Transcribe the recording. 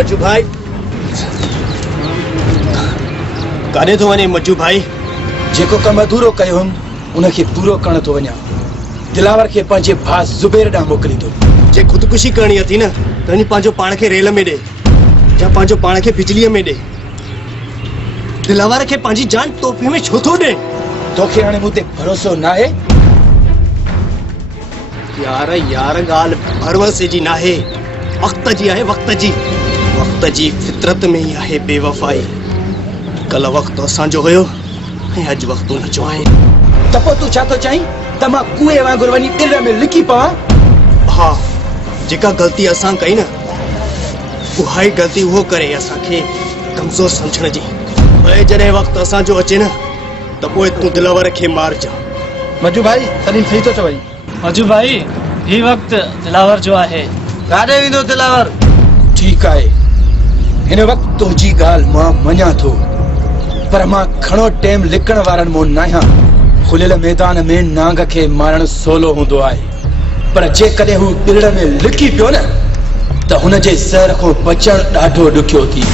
मजू भाई काॾे थो वञे मजू भाई? जेको कम अधूरो कयो हुम उनखे पूरो करण थो वञा। दिलावर खे पंहिंजे भाउ ज़ुबैर ॾांहुं मोकिलींदो। जे ख़ुदकुशी करणी अथी न त वञी पंहिंजो पाण खे रेल में ॾे या पंहिंजो पाण खे बिजलीअ में ॾे। दिलावर खे पंहिंजी जान तोहफ़े में छो थो ॾे? तोखे हाणे मूं ते भरोसो न आहे? यार ॻाल्हि भरवसे जी नाहे, वक़्त जी आहे। वक़्त जी फितरत में ही आहे बेवफ़ाई। कल वक़्तु असांजो हुयो ऐं अॼु वक़्तु उनजो आहे। त पोइ तूं छा थो चाहीं त मां कुएं वांगुरु वञी दिलि में लिकी पवां? हा, जेका ग़लती असां कई न उहा ई ग़लती उहो करे असांखे कमज़ोर सम्झण जी। ऐं जॾहिं वक़्तु असांजो अचे न त पोइ तूं दिलावर खे मारजां। मजू भाई सलीम सही थो चवई। मजू भाई ही वक़्तु दिलावर जो आहे। काॾे वेंदो दिलावर? ठीकु आहे, हिन वक़्तु तुंहिंजी ॻाल्हि मां मञां थो, पर मां घणो टाइम लिकण वारनि मां न आहियां। खुलियल मैदान में नांग खे मारणु सवलो हूंदो आहे, पर जेकॾहिं हू दिलि में लिकी पियो न त हुनजे ज़हर खां बचणु ॾाढो ॾुखियो थी।